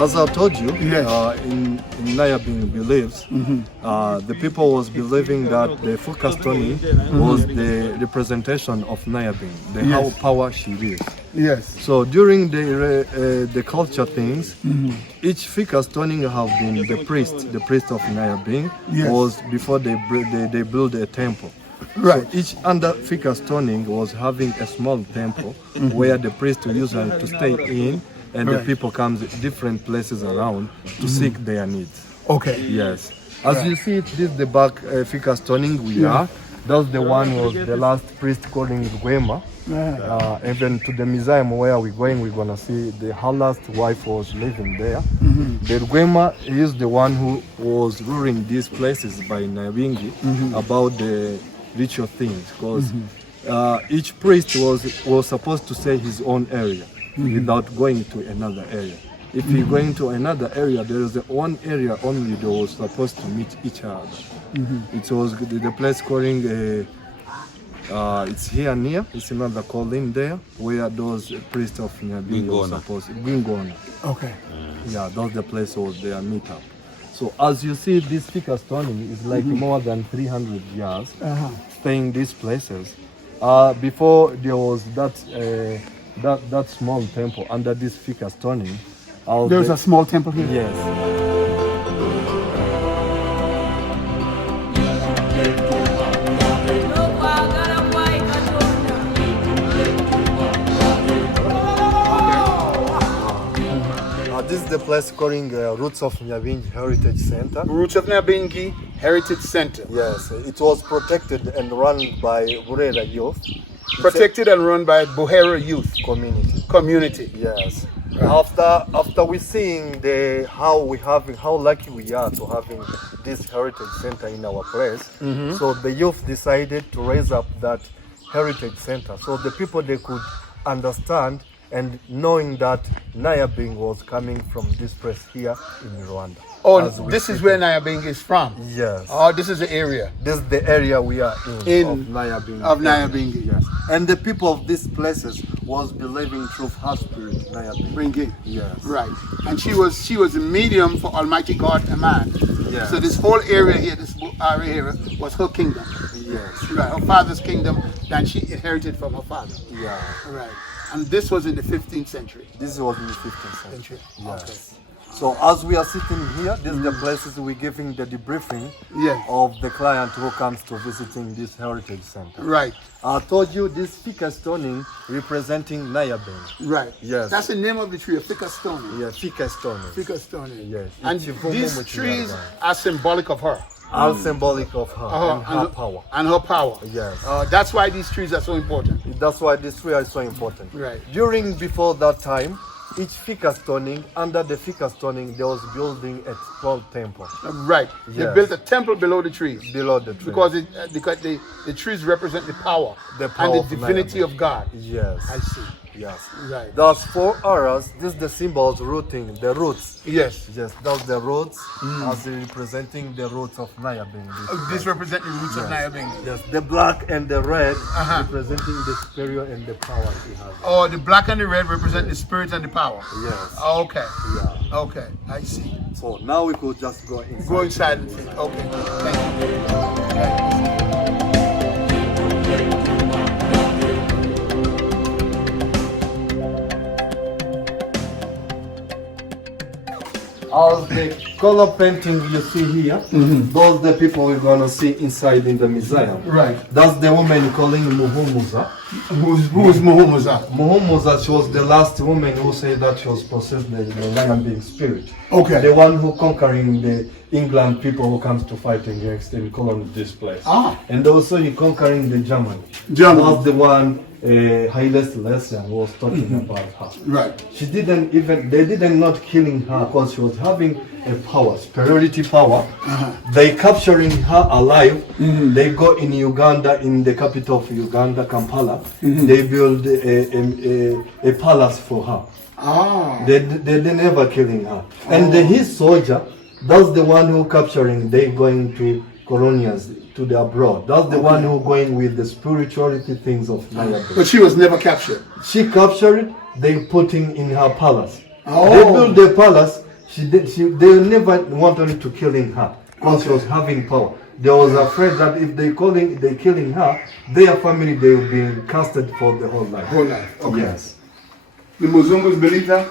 As I told you, Yes. in Nyabingi beliefs, the people was believing that the Fuka stoning was the representation of Nyabingi, the how Yes. power she is. Yes. So during the culture things, each Fika stoning have been the priest of Nyabingi Yes. was before they build a temple. Right. So each under Fika stoning was having a small temple where the priest usually to stay in, and the Right. people comes different places around to seek their needs. Okay. Yes. As you see, this is the back Fika stoning we are. That's the one was the last priest calling Gwema. Even to the museum where we're going, we're gonna see her last wife was living there. The Gwema is the one who was ruling these places by Nyabingi about the ritual things, because each priest was supposed to say his own area without going to another area. If you're going to another area, there is one area only that was supposed to meet each other. It was the place calling it's here near. It's another calling there where those priests of Nyabingi were supposed Bingona. Okay. Yeah, that's the place was their meetup. So as you see, this Fika stoning is like more than 300 years staying these places. Before there was that small temple under this Fika stoning. There's a small temple here. Yes. This is the place calling Roots of Nyabingi Heritage Center. Roots of Nyabingi Heritage Center. Yes, it was protected and run by Burera Youth. Protected and run by Buhera Youth Community. Yes. After we seeing how lucky we are to having this heritage center in our place, so the youth decided to raise up that heritage center so the people they could understand and knowing that Nyabingi was coming from this place here in Rwanda. Oh, this is where Nyabingi is from? Yes. Oh, this is the area? This is the area we are in of Nyabingi. Of Nyabingi. Yes. And the people of these places was believing through her spirit, Nyabingi. Yes. Right. And she was a medium for Almighty God and man. Yes. So this whole area here, this area here, was her kingdom. Yes. Right. Her father's kingdom that she inherited from her father. Yeah. Right. And this was in the 15th century. This was in the 15th century. Yes. Okay. So as we are sitting here, these are the places we're giving the debriefing of the client who comes to visiting this heritage center. Right. I told you this Fika stoning representing Nyabingi. Right. Yes. That's the name of the tree, Fika stone. Yeah, Fika stoning. Fika stone. Yes. And these trees are symbolic of her. Are symbolic of her and her power. And her power. Yes. That's why these trees are so important. That's why these trees are so important. Right. Before that time, each Fika stoning, under the Fika stoning, there was building a small temple. Right. Yes. They built a temple below the trees. Below the trees. Because the trees represent the power and the divinity of God. Yes. I see. Yes. Right. Thus, for us, this is the symbols rooting, the roots. Yes. Yes, that's the roots as representing the roots of Nyabingi. This represents the roots of Nyabingi. Yes, the black and the red representing the spirit and the power she has. Oh, the black and the red represent the spirit and the power. Yes. Oh, okay. Yeah. Okay, I see. So now we could just go inside. Go inside and see. Okay. Thank you. As the color painting you see here, those the people we're gonna see inside in the museum. Right. That's the woman calling Muhumuza. Who's Muhumuza? Muhumuza, she was the last woman who said that she was possessed by the Nyabingi spirit. Okay. The one who conquering the England people who comes to fight against and colonize this place. And also he conquering the Germany. Was the one Haile Selassie was talking about her. Right. They didn't not killing her because she was having a power, superiority power. They capturing her alive. They go in Uganda, in the capital of Uganda, Kampala. They build a palace for her. They never killing her. And his soldier, that's the one who capturing, they going to colonials, to the abroad. That's the one who going with the spirituality things of Nyabingi. But she was never captured. She captured, they putting in her palace. They built the palace, they never wanted to killing her because she was having power. They was afraid that if they killing her, their family they will be casted for the whole life. Okay. Yes. The Muzungus believe that?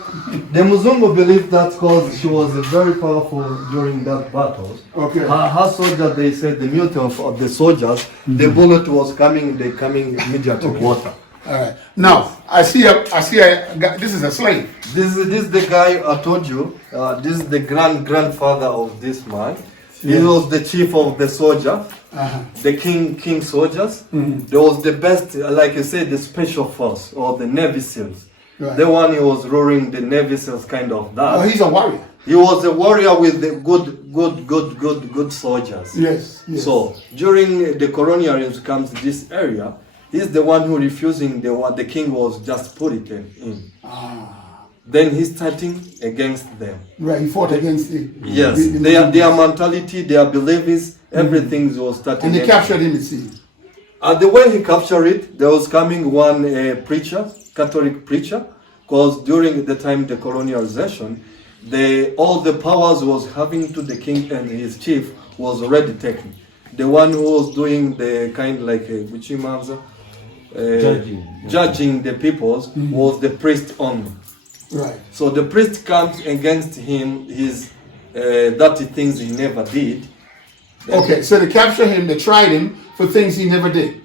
The Muzungu believed that because she was very powerful during that battle. Okay. Her soldiers, they said the mute of the soldiers, the bullet was coming, they coming immediately water. All right. Now, I see a guy, this is a slave. This is the guy I told you. This is the grandfather of this man. He was the chief of the soldier, the king soldiers. There was the best, like I said, the special force or the Navy SEALs. Right. The one who was ruling the Navy SEALs, kind of that. Oh, he's a warrior. He was a warrior with the good soldiers. Yes. So during the colonialism comes this area, he's the one who refusing the king was just put it in. Then he's starting against them. Right, he fought against the... Yes, their mentality, their beliefs, everything was starting. And they captured him, it seems. The way he captured it, there was coming one preacher, Catholic preacher, because during the time the colonialization, all the powers was having to the king and his chief was already taken. The one who was doing the kind like judging the peoples was the priest only. Right. So the priest comes against him, his dirty things he never did. Okay, so they captured him, they tried him for things he never did.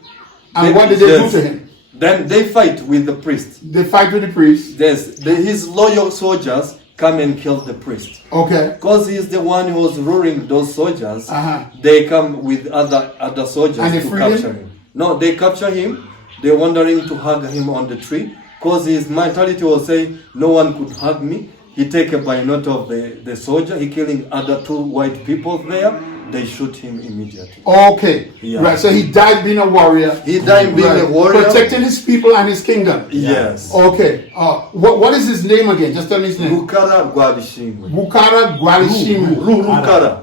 And what did they do to him? Then they fight with the priest. They fight with the priest. Yes, his loyal soldiers come and kill the priest. Okay. Because he's the one who was ruling those soldiers. They come with other soldiers and to capture him. No, they capture him. They're wandering to hug him on the tree. Because his mentality was saying, no one could hug me. He take a bayonet of the soldier. He killing other 2 white people there. They shoot him immediately. Okay. Yeah. Right. So he died being a warrior. He died being a warrior. Protecting his people and his kingdom. Yes. Okay. What is his name again? Just tell me his name. Rukara Gwabishingwe. Rukara Gwabishingwe.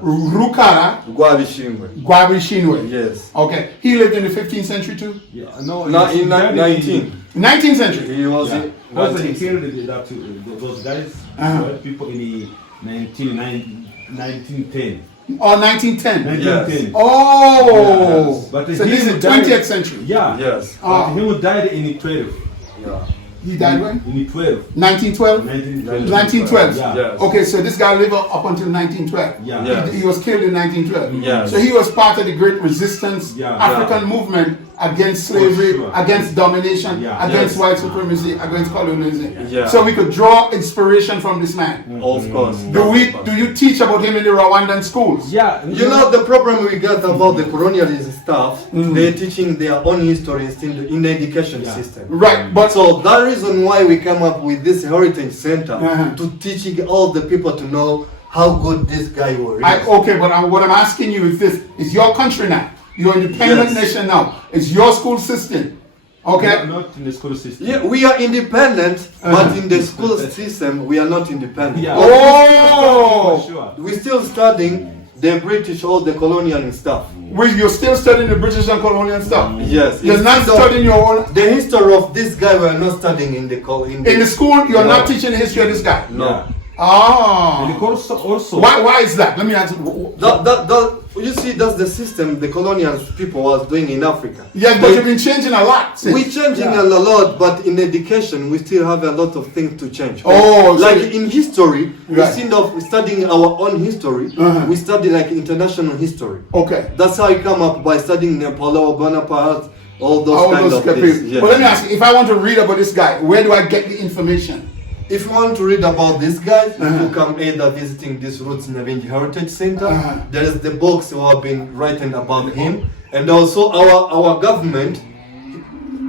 Rukara Gwabishingwe. Yes. Okay. He lived in the 15th century too? Yeah. No, in 19. 19th century. He was also he killed those guys, white people in the 1910. Oh, 1910. 1910. Yes. Oh, yes. But so this is the 20th century. Yeah. Yes. But he died in the 12. Yeah. He died when? In the 12. 1912? 1912. Yeah. Yes. Okay, so this guy lived up until 1912. Yeah. Yes. He was killed in 1912. Yes. So he was part of the great resistance African movement against slavery, against domination, against white supremacy, against colonialism. Yeah. So we could draw inspiration from this man. Of course. Do you teach about him in the Rwandan schools? Yeah. You know the problem we got about the colonialism stuff, they're teaching their own history in the education system. Right, but so that reason why we come up with this heritage center to teaching all the people to know how good this guy was. Okay, but what I'm asking you is this: is your country now? You're an independent nation now. It's your school system. Okay? Not in the school system. Yeah, we are independent, but in the school system, we are not independent. Yeah. Oh! Sure. We're still studying the British, all the colonial stuff. You're still studying the British and colonial stuff? Yes. You're not studying your own... The history of this guy, we're not studying in the school, you're not teaching the history of this guy? No. Yeah. Oh. And also why is that? Let me answer. You see, that's the system the colonial people was doing in Africa. Yes, but you've been changing a lot. We're changing a lot, but in education, we still have a lot of things to change. Oh, like in history, instead of studying our own history, we study like international history. Okay. That's how I come up by studying Napoleon Bonaparte, all those kind of things. Yes. But let me ask you, if I want to read about this guy, where do I get the information? If you want to read about this guy, you come either visiting this Roots Nyabingi Heritage Center. There is the books who have been written about him, and also our government,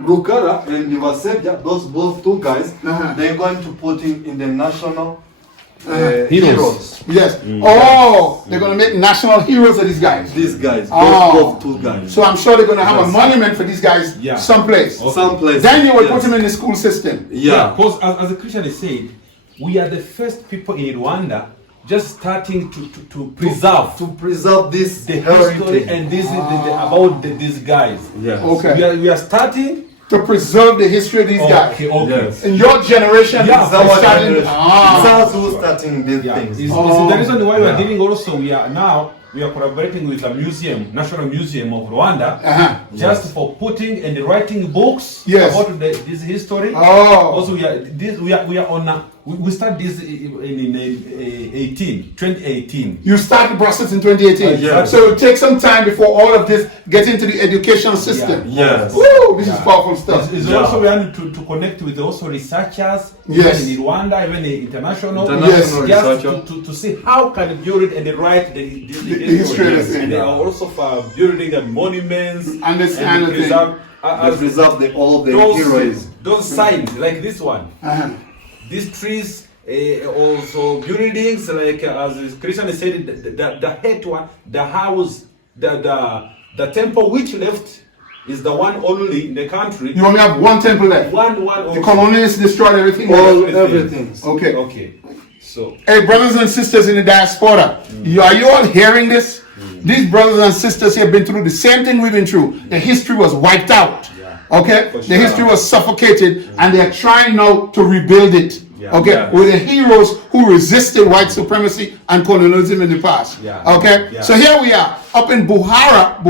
Rukara and Nivaseja, those both 2 guys, they're going to put him in the national heroes. Yes. Oh, they're going to make national heroes of these guys. These guys, both 2 guys. So I'm sure they're going to have a monument for these guys someplace. Someplace. Then you will put them in the school system. Yeah, because as a Christian is said, we are the first people in Rwanda just starting to preserve this the history and this about these guys. Yeah. Okay. We are starting to preserve the history of these guys. Okay. Yes. In your generation, Yeah, it's our starting. generation. Ah. It's us who's starting these Yeah. things. It's the reason why we are dealing also. We are collaborating with the museum, National Museum of Rwanda, just for putting and writing books about this history. Also, we are on. We start this in 2018. You started the process in 2018. Yes. So it takes some time before all of this gets into the education system. Yes. Woo, this is powerful stuff. It's also we want to connect with also researchers Yes. even in Rwanda, even international Yes. just to see how can build and write the history of the thing. and they are also for building monuments And this kind of thing. Preserve all the heroes. those signs like this one. These trees, also buildings, like as Christian said, the head one, the house, the temple which left is the one only in the country. You only have one temple left. One. The colonialists destroyed everything. Everything. Okay. Okay. So. Hey, brothers and sisters in the diaspora, are you all hearing this? These brothers and sisters here have been through the same thing we've been through. The history was wiped out. Okay? The history was suffocated, and they're trying now to rebuild it. Okay? With the heroes who resisted white supremacy and colonialism in the past. Okay? So here we are, up in Butaro,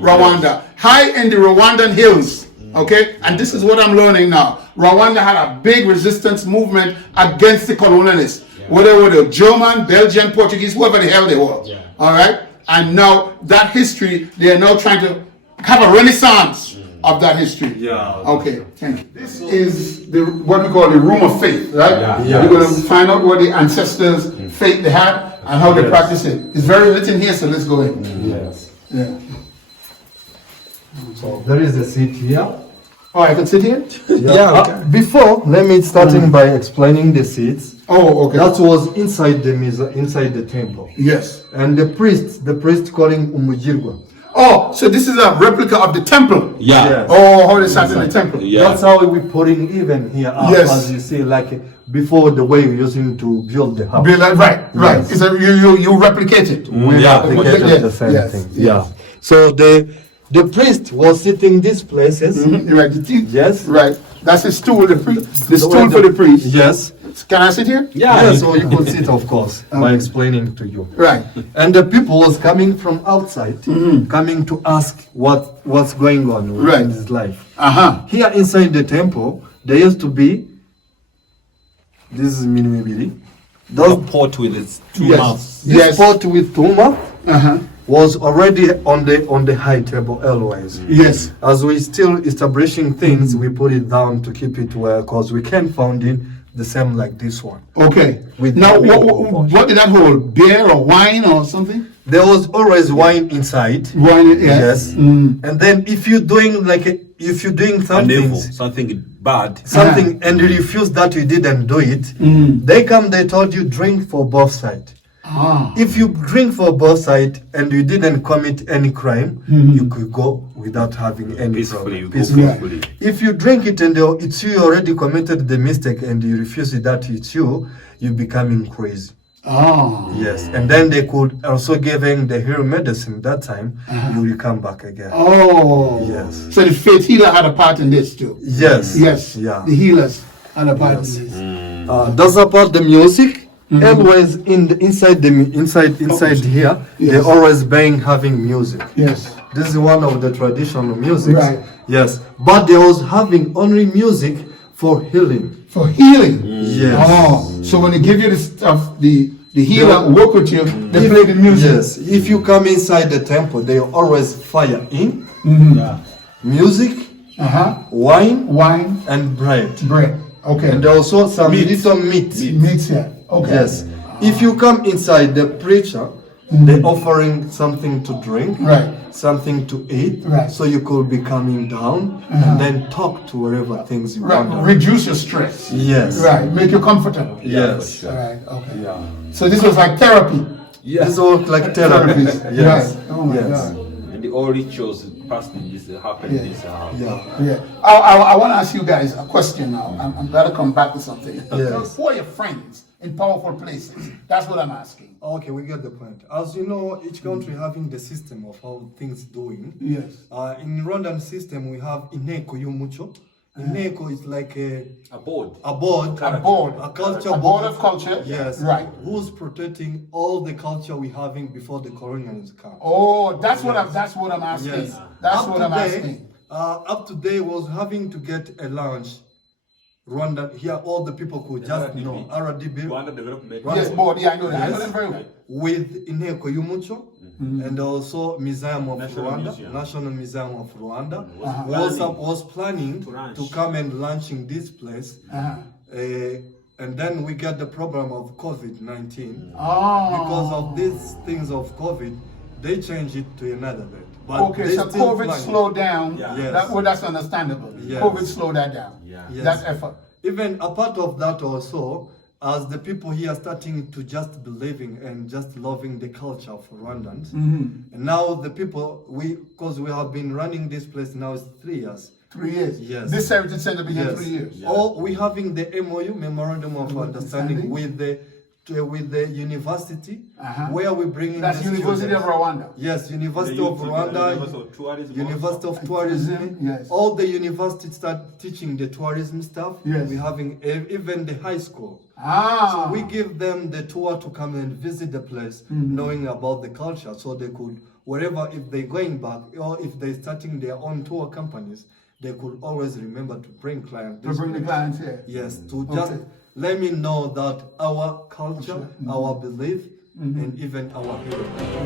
Rwanda, high in the Rwandan hills. Okay? And this is what I'm learning now. Rwanda had a big resistance movement against the colonialists. Whether they were the German, Belgian, Portuguese, whoever the hell they were. All right? And now that history, they are now trying to have a renaissance of that history. Okay, thank you. This is what we call the room of faith, right? We're going to find out what the ancestors' faith they had and how they practice it. It's very written here, so let's go in. So there is a seat here. Oh, I can sit here? Before, let me starting by explaining the seats. Oh, okay. That was inside the temple. Yes. And the priest calling Umujirwa. Oh, so this is a replica of the temple. Yes. Oh, how they sat in the temple. That's how we putting even here up, as you see, like before the way we're using to build the house. Right. It's a, you replicate it. We replicated the same thing. So the priest was sitting these places. Right. Yes. Right. That's the stool. The stool for the priest. Yes. Can I sit here? So you could sit, of course, by explaining to you. Right. And the people was coming from outside, coming to ask what's going on in his life. Here inside the temple, there used to be, this is Minimibiri. The pot with its two mouths. This pot with two mouths was already on the high table always. Yes. As we still establishing things, we put it down to keep it well, because we can't find it the same like this one. Okay. Now, what did that hold? Beer or wine or something? There was always wine inside. Wine, yes. And then if you're doing something bad, and you refuse that you didn't do it, they told you drink for both sides. If you drink for both sides and you didn't commit any crime, you could go without having any problem. Peacefully. If you drink it and it's you already committed the mistake and you refuse it that it's you're becoming crazy. Yes, and then they could also giving the hero medicine that time, you will come back again. Yes. So the faith healer had a part in this too. Yes. The healers had a part in this. That's about the music. Always inside here, they always having music. Yes. This is one of the traditional music. Right. Yes, but they was having only music for healing. For healing. Yes. So when they give you the stuff, the healer work with you, they play the music. Yes. If you come inside the temple, they always fire in music, wine, and bread. Okay. And also some little meat. Meat, yeah. Okay. Yes. If you come inside, the preacher, they're offering something to drink, something to eat, so you could be coming down and then talk to wherever things you want. Reduce your stress. Yes. Right. Make you comfortable. Yes. Right. Okay. So this was like therapy. Yes. This was like therapy. Yes. Right. Oh my God. And the all rituals past this happened in this house. I want to ask you guys a question now. I'm going to come back to something. Yes. Who are your friends? in powerful places. That's what I'm asking. Okay, we get the point. As you know, each country having the system of how things doing. Yes. In Rwandan system, we have Ineko Yumucho. Ineko is like a board, a culture board of culture. Yes, right. Who's protecting all the culture we having before the colonialists come? Oh, that's what I'm asking. Yes. That's what I'm asking. Up to date was having to get a lunch. Rwanda here, all the people could just know RDB. Rwanda Development. Yes, board. Yeah, I know that. I know them very well. With Ineko Yumucho. And also Museum of Rwanda, Museum. National Museum of Rwanda, was planning to come and launching this place. And then we get the problem of COVID-19. Because of these things of COVID, they changed it to another date. But okay, so COVID slowed down. Yeah. Yes. That's understandable. Yes. COVID slowed that down. Yeah. Yes. That effort. Even a part of that also, as the people here starting to just believing and just loving the culture of Rwandans. And now the people, because we have been running this place now is 3 years. 3 years. Yes. This Heritage Center began 3 years. Yeah. All we having the MOU, Memorandum of Understanding, with the university, where we bring in that's the University students. of Rwanda. Yes, University of Rwanda, University of Tourism. Yes. All the universities start teaching the tourism stuff. Yes. We're having even the high school. Ah. So we give them the tour to come and visit the place, knowing about the culture, so they could, wherever, if they're going back, or if they're starting their own tour companies, they could always remember to bring clients. To bring the clients here. Yes, to just let me know that our culture, our belief, and even our heritage.